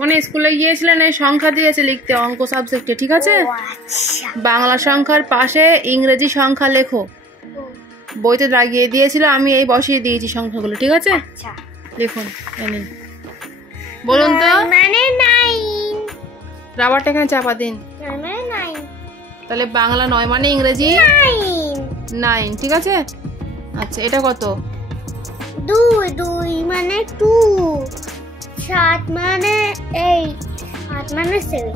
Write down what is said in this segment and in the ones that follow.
মানে স্কুলে গিয়েছিলেন এই সংখ্যা দিয়েছে লিখতে অঙ্ক সাবজেক্টে, ঠিক আছে? বাংলা সংখ্যার পাশে ইংরেজি সংখ্যা লেখো। বইতে দাগিয়ে দিয়েছিল, আমি এই বসিয়ে দিয়েছি সংখ্যাগুলো, ঠিক আছে? লিখুন, বলুন তো। রাবারটা এখানে চাপা দিন। তাহলে বাংলা 9 মানে ইংরেজি 9, ঠিক আছে? আচ্ছা, এটা কত? 2 মানে 2, 7 মানে 8, 8 মানে 7,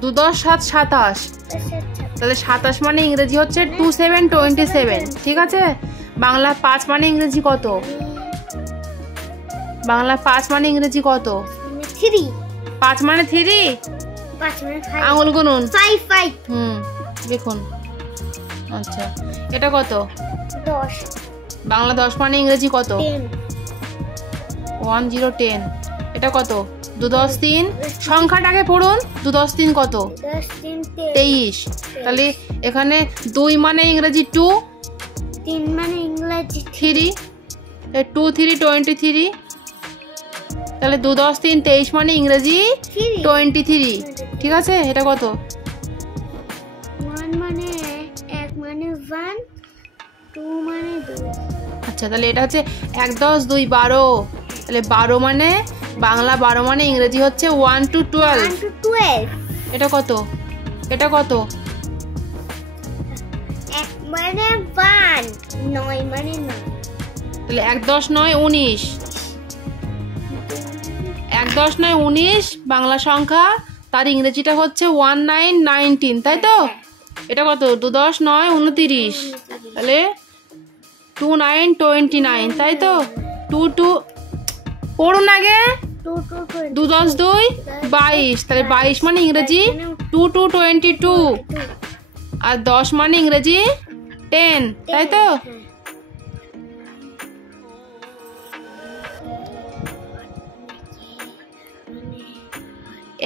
2 10 7 27। তাহলে 27 মানে ইংরেজি হচ্ছে 2 7 27, ঠিক আছে? বাংলা 5 মানে ইংরেজি কত? বাংলা 5 মানে ইংরেজি কত? 3। 5 মানে 3, 5 মানে 5, আঙুল গুনুন। 5 দেখুন। আচ্ছা, এটা কত? 10। বাংলা 10 মানে ইংরেজি কত? 10। 1 0 10। এটা কত? 2 10 3। সংখ্যাটাকে পড়ুন। 2 10 3 কত? 10 3 23। তাহলে এখানে 2 মানে ইংরেজি 2, 3 মানে ইংরেজি 3, 2 3 23। তাহলে 2 10 3 23 মানে ইংরেজি 23, ঠিক আছে? এটা কত? 1 মানে 1 মানে 1, 2 মানে 2। আচ্ছা, তাহলে এটা হচ্ছে 1 10 2 12। তাহলে 12 মানে বাংলা 12 মানে ইংরেজি হচ্ছে 1 to 12। এটা কত? এটা কত? 1 মানে 1, 9 মানে 9। তাহলে 1 10 9 19। 1 10 9 19 বাংলা সংখ্যা, তার ইংরেজিটা হচ্ছে 1 9 19, তাই তো? এটা কত? 2 10 9 29। তাহলে 2 9 29, তাই তো? 2 2 পড়ুন আগে। 2 10 2 22। তাহলে 22 মানে ইংরেজি 2 2 22। আর 10 মানে ইংরেজি 10, তাই তো?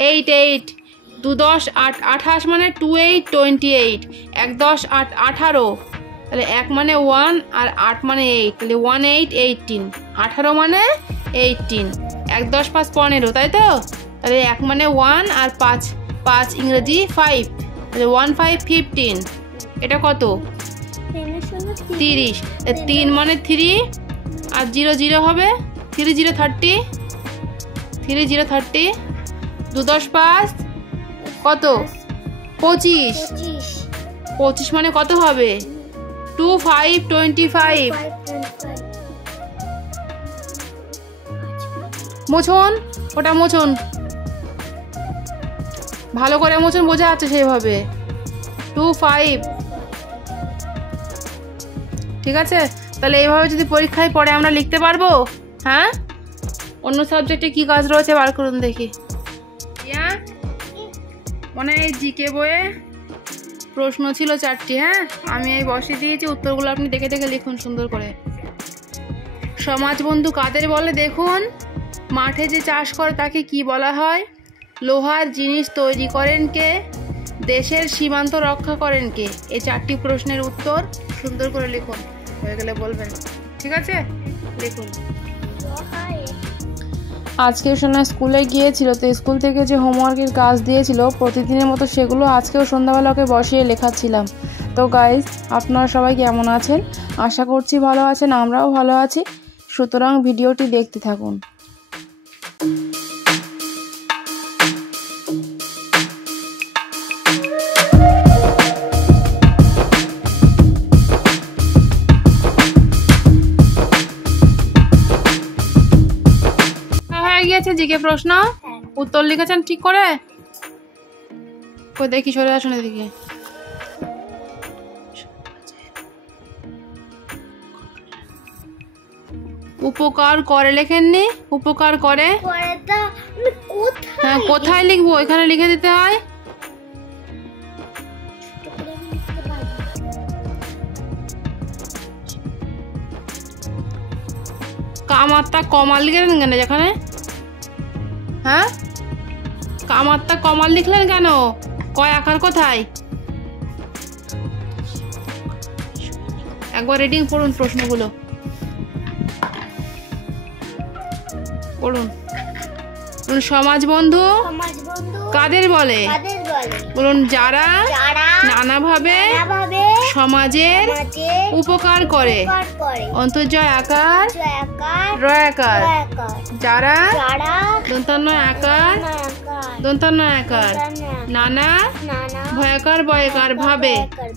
এইট 2 10 8 28 মানে 2 8 28। 1 10 8 18। তাহলে 1 মানে 1 আর 8 মানে 8। তাহলে 1 8 18। 18 মানে 18। 1 10 5 15, তাই তো? তাহলে 1 মানে 1 আর 5 ইংরেজি 5। তাহলে 1 5 15। এটা কত? 30। 3 মানে 3 আর 0 0 হবে 3 0 30। 3 0 30। 2 10 5 কত? 25। 25 মানে কত হবে? 2 5 25। মোছন, ওটা মোছন, ভালো করে মোছন, বোঝা যাচ্ছে সেইভাবে। 2 5, ঠিক আছে? তাহলে এইভাবে যদি পরীক্ষায় পড়ে আমরা লিখতে পারবো। হ্যাঁ, অন্য সাবজেক্টে কি কাজ রয়েছে বার করুন দেখি। মনে হয় জিকে বইয়ে প্রশ্ন ছিল 4টি। হ্যাঁ, আমি এই বসিয়ে দিয়েছি, উত্তরগুলো আপনি দেখে দেখে লিখুন সুন্দর করে। সমাজ বন্ধু কাদের বলে দেখুন। মাঠে যে চাষ করে তাকে কি বলা হয়? লোহার জিনিস তৈরি করেন কে? দেশের সীমান্ত রক্ষা করেন কে? এই 4টি প্রশ্নের উত্তর সুন্দর করে লিখুন, হয়ে গেলে বলবেন, ঠিক আছে? লিখুন। আজকে সোনা স্কুলে গিয়েছিল, তো স্কুল থেকে যে হোমওয়ার্কের কাজ দিয়েছিল প্রতিদিনের মতো সেগুলো আজকেও সন্ধ্যাবেলা ওকে বসিয়ে লেখাচ্ছিলাম। তো গাইজ, আপনারা সবাই কেমন আছেন? আশা করছি ভালো আছেন, আমরাও ভালো আছি। সুতরাং ভিডিওটি দেখতে থাকুন। জিকে প্রশ্ন উত্তর লিখেছেন ঠিক করে? দেখি, সরে আসুন এদিকে। উপকার করে লেখেননি? উপকার করে, হ্যাঁ, কোথায় লিখবো? এখানে লিখে দিতে হয়। কামাত্তা কমাল লিখলেন কেন যেখানে? হ্যাঁ, কামাত্তা কমাল লিখলেন কেন? কয় আকার কোথায়? একবার রিডিং পড়ুন, প্রশ্নগুলো পড়ুন। বলুন সমাজ বন্ধু সমাজ বন্ধু কাদের বলে? কাদের বলে? বলুন যারা যারা নানাভাবে নানাভাবে সমাজের সমাজের উপকার করে। উপকার করে। অন্তর্জয় আকার জয়াকার রয়াকার জয়াকার যারা যারা দন্তান্বয় আকার নানাকার দন্তান্বয় আকার নানা নানা ভয়াকার বয়াকার ভাবে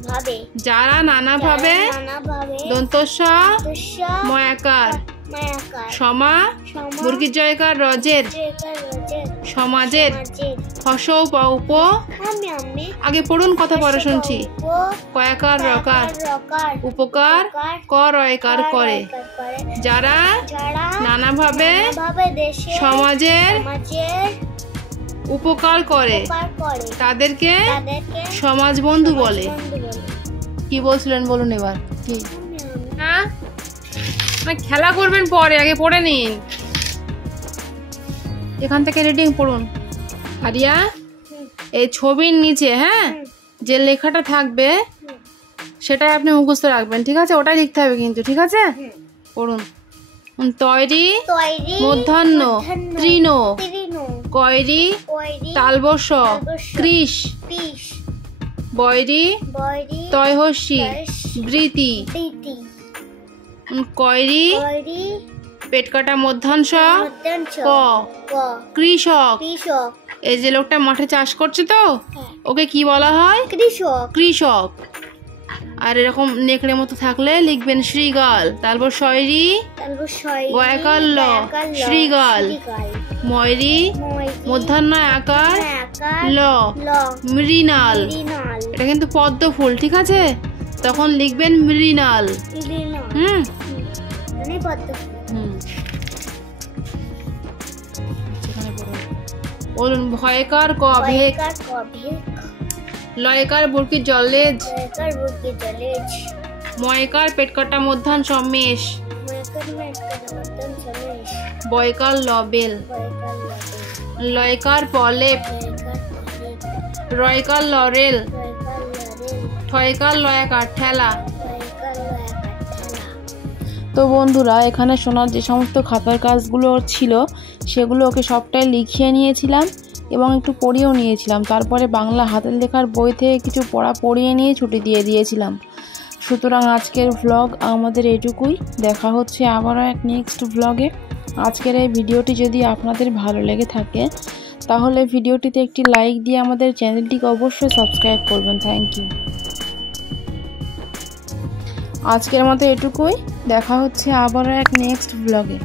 ভাবে যারা নানাভাবে নানাভাবে দন্তস্ব তুষ্য ময়াকার মায়াকার সমা সমা মুরগির জয়কার রজের জয়কার রজের সমাজের সমাজের হস উপ আমি আমি আগে পড়ুন কথা পরে শুনছি উপ কয়াকার রকার রকার উপকার ক রয়কার করে করে যারা যারা নানাভাবে ভাবে দেশে সমাজের সমাজের উপকার করে উপকার করে তাদেরকে তাদেরকে সমাজ বন্ধু বলে। বন্ধু বলে। কি বলছিলেন বলুন এবার কি? আমি আমি হ্যাঁ না খেলা করবেন পরে, আগে পড়ে নিন। এখান থেকে রিডিং পড়ুন। আরিয়া এই ছবির নিচে হ্যাঁ যে লেখাটা থাকবে সেটাই আপনি মুখস্থ রাখবেন, ঠিক আছে? ওটাই লিখতে হবে কিন্তু, ঠিক আছে? পড়ুন। তৈরি তৈরি মধ্যাহ্ন তৃণ তৃণ কয়রি কয়রি তালবস কৃষ পিস বয়রি বয়রি তয়হস্যি বৃতি প্রীতি কয়রি কয়রি পেট কাটা মধ্যাংশ মধ্যাংশ ক ক কৃষক কৃষক এই যে লোকটা মাঠে চাষ করছে তো হ্যাঁ। ওকে কি বলা হয়? কৃষক কৃষক। আর এরকম নেকড়ে মতো থাকলে লিখবেন শ্রীগাল, তারপর শয়রি তারপর শয়রি বয়াকার ল শ্রীগাল ময়রি মধ্যাহ্নয় আকার আকার ল ল মৃণাল। মৃণাল এটা কিন্তু পদ্ম ফুল, ঠিক আছে? তখন লিখবেন মৃণাল। মৃণাল হুম মানে পদ্ম ফুল। হুম বলুন ভয়কার ক ভেক বয়কার কবে লয়কার বুরকির জলেজ বয়কার বুকে জলেজ ময়কার পেট কাটা মধ্যাহ্ন সমেশ বয়কার মেটকার মতন সমেশ বয়কার লবেল বয়কার লবে লয়কার পলেপ বয়কার পরে রয়কার লরেল বয়কার লরে ঠয়কার লয়াকার ঠেলা। বয়কার লয়াকার ঠেলা। তো বন্ধুরা এখানে শোনার যে সমস্ত খাতার কাজগুলো ছিল সেগুলো ওকে সবটাই লিখিয়ে নিয়েছিলাম এবং একটু পড়িয়েও নিয়েছিলাম। তারপরে বাংলা হাতের লেখার বই থেকে কিছু পড়া পড়িয়ে নিয়ে ছুটি দিয়ে দিয়েছিলাম। সুতরাং আজকের ভ্লগ আমাদের এটুকুই। দেখা হচ্ছে আবারও এক নেক্সট ভ্লগে। আজকের এই ভিডিওটি যদি আপনাদের ভালো লেগে থাকে তাহলে ভিডিওটিতে একটি লাইক দিয়ে আমাদের চ্যানেলটিকে অবশ্যই সাবস্ক্রাইব করবেন। Thank you. আজকের মতো এটুকুই। দেখা হচ্ছে আবারও এক নেক্সট ভ্লগে।